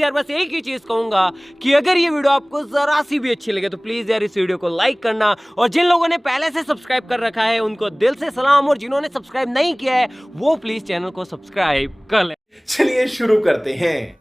यार बस एक ही चीज कहूंगा कि अगर ये वीडियो आपको जरा सी भी अच्छी लगे तो प्लीज यार इस वीडियो को लाइक करना, और जिन लोगों ने पहले से सब्सक्राइब कर रखा है उनको दिल से सलाम, और जिन्होंने सब्सक्राइब नहीं किया है वो प्लीज चैनल को सब्सक्राइब कर ले। चलिए शुरू करते हैं।